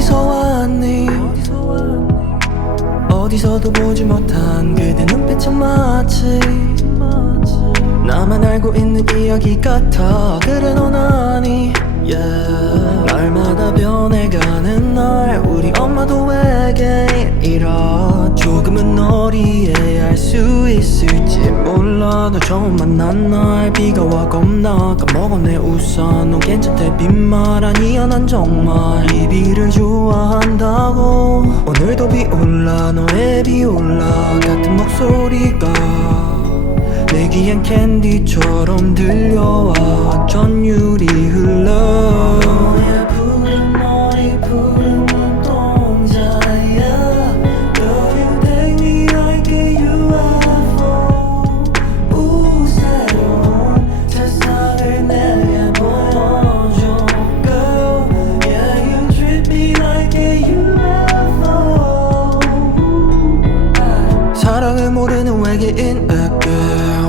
어디서 왔니? 어디서도 보지 못한 그대 눈빛은 마치 나만 알고 있는 이야기 같아. 그래 넌 아니 날마다 변해가는 날 우리 엄마도 외계인이라 조금은 널 이해할 수 있을지 몰라. 널 처음 만난 날 비가 와 겁나 까먹어 내 우산. 넌 괜찮대 빈말 아니야 난 정말 이 비를 좋아한다고. 오늘도 비 올라 너의 비올라 같은 목소리가 내 귀엔 캔디처럼 들려와. 전율이 흘러 너의 푸른 머리 푸른 눈동자야. Girl you take me like a UFO. 새로운 세상을 내게 보여줘. Girl yeah you treat me like a UFO. 사랑을 모르는 외계인에게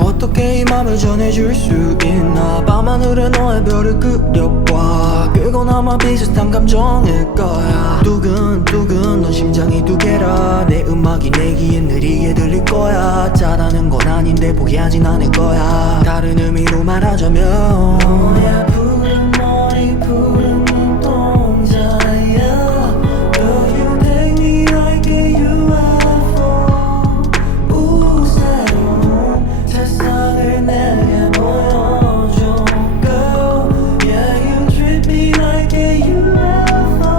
어떻게 이 맘을 전해줄 수 있나. 밤하늘에 너의 별을 그려봐. 그건 아마 비슷한 감정일 거야. 두근두근 넌 심장이 두 개라. 내 음악이 내 귀에 느리게 들릴 거야. 잘하는 건 아닌데 포기하진 않을 거야. 다른 의미로 말하자면 너의 푸른 머리 푸른 눈동자야. Girl you take me like a UFO. 새로운 세상을 내게 보여줘. Girl yeah you treat me like a UFO.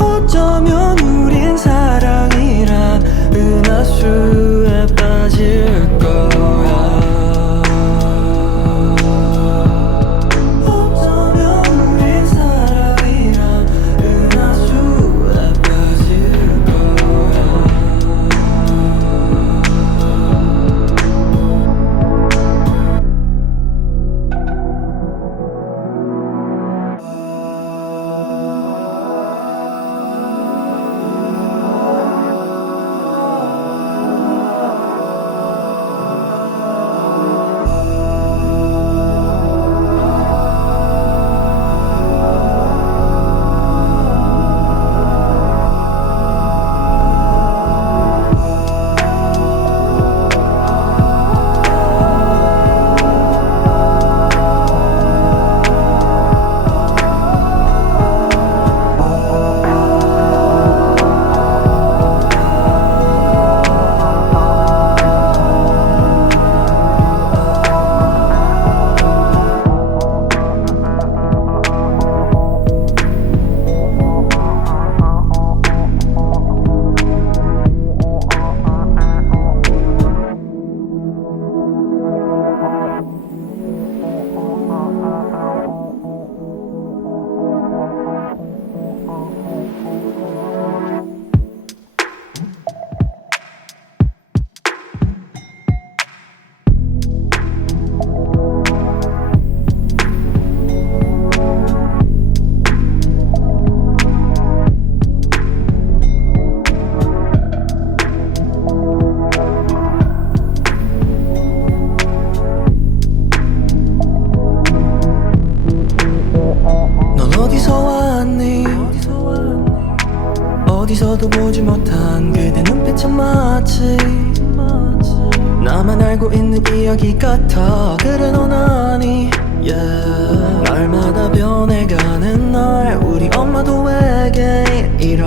어쩌면 우린 사랑이란 은하수에 빠질 거야. 어쩌면 우린 사랑이란 은하수에 빠질 거야. 넌 어디서 왔니? 어디서도 보지 못한 그대 눈빛은 마치 나만 알고 있는 이야기 같아. 그래 넌 아니 날마다 변해가는 날 우리 엄마도 외계인이라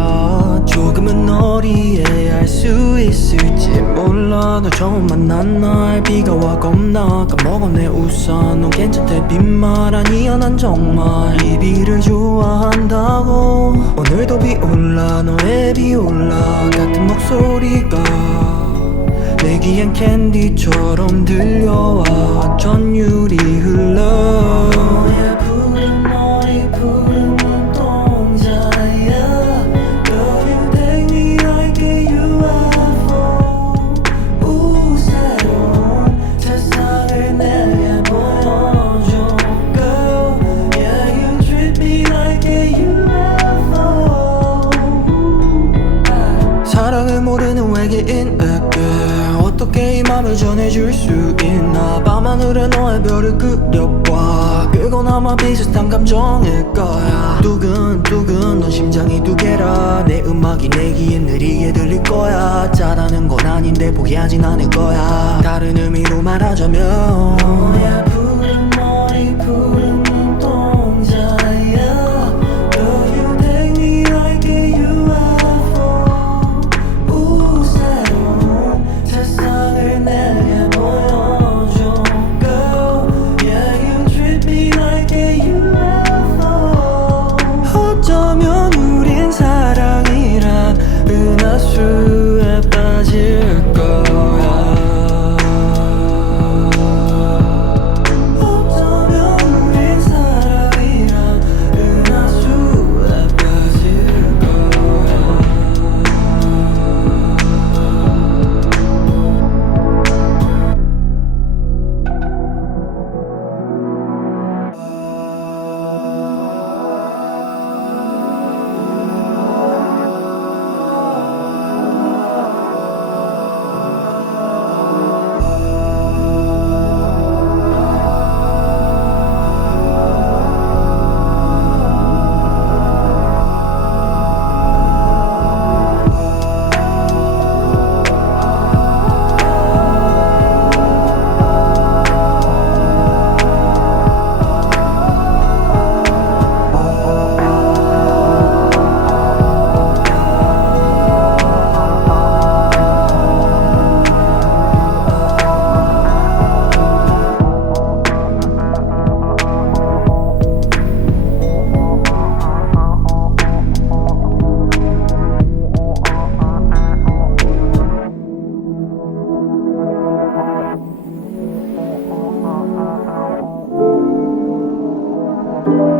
조금은 널 이해할 수 있을지 몰라. 널 처음 만난 날 비가 와 겁나 까먹어 내 우산. 넌 괜찮대 빈말 아니야 난 정말 이 비를 좋아한다고. 오늘도 비 올라 너의 비올라 같은 목소리가 내 귀엔 캔디처럼 들려와. 전율이 흘러 너의 푸른 머리 푸른 눈동자야. Girl you take me like a UFO. 새로운 세상을 내게 보여줘. Girl yeah you treat me like a UFO. 사랑을 모르는 외계인에게 어떻게 이 맘을 전해줄 수 있나. 밤하늘에 너의 별을 그려봐. 그건 아마 비슷한 감정일 거야. 두근두근 넌 심장이 절대 포기하진 않을 거야. 다른 의미로 말하자면 너의 푸른 머리 푸른 눈동자야. Do you take me like a UFO? 우 새로운 세상을 내게 보여줘. Girl, yeah, you treat me like a UFO. 어쩌면 우린 사랑이란 은하수에 빠질 거야. 어쩌면 우린 사랑이란 은하수에 빠질 거야. Thank